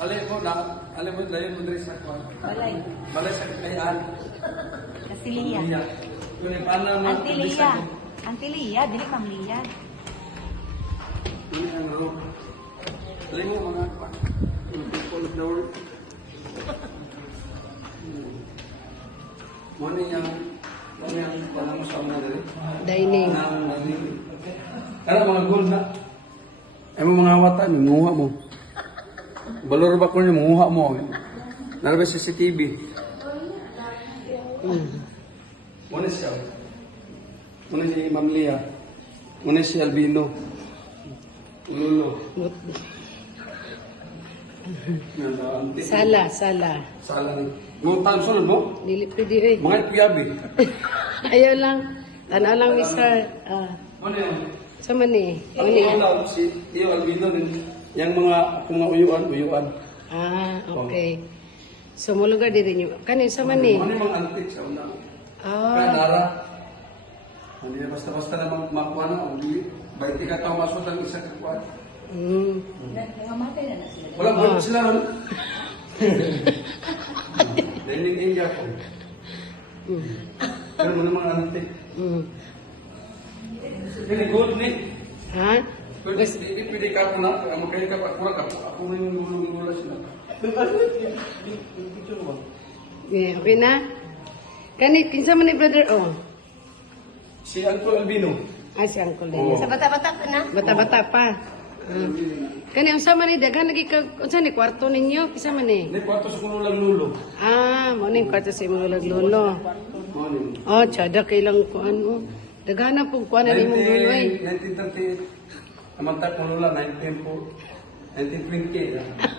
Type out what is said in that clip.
alam mo, layo mo diri sa kwan. Balay. Balay sa kayaan. Kasilia. Kung paano mo Antilia. Antilia, dili Mamlia. Ini ang ro. Alam mo mga kwan. People of the world. Muna yang palang sa mga dali. Dining. Ano mga gold na? Ay mo mga awatan, munguha mo. Balor ba ko niya, munguha mo. Narabay sa CCTV. Muna siya. Muna si Ma'am Lia. Muna si Albino. Lolo. Sala. Sala. Ngutang sunod mo? Dili pwede eh. Mga piyabi. Ayaw lang. Tanaw lang, Mr. Muna yun. Sa mani. Ang si Iyo Albino din. Yang mga uyuan. Okay. So, mulugar din nyo. Kanin sa mani. Ano yung mga antik sa una? Kaya Ah, Dara. Hindi na basta-basta na makuha na. Baiti ka tao masot ang isa kakuha. Mamatay na sila. Wala ba sila ron? Dahil in India ko. Pero mo na mga antik. Hindi good ni. Ha? Pwede pwede ka po na. Magkaya ka pa kurang ka. Ako na yung lulong-lula sila. Picture mo. Okay na? Kanit, kinsa man ni brother oh. Si Uncle Albino. Si Uncle Oo. din. Sa bata-bata pa na. Bata-bata pa. Kani unsa man ni daghan lagi ka unsa ni kwarto ninyo? Kisa man ni? Hindi, kwarto sa kuno lang lulo. Mo ni kwarto sa imong lolo. Morning. Oh, tsada kay lang ko ano. Daghan na pug kuan na imong lulo ay. 1938. Amantay po lula, 1920.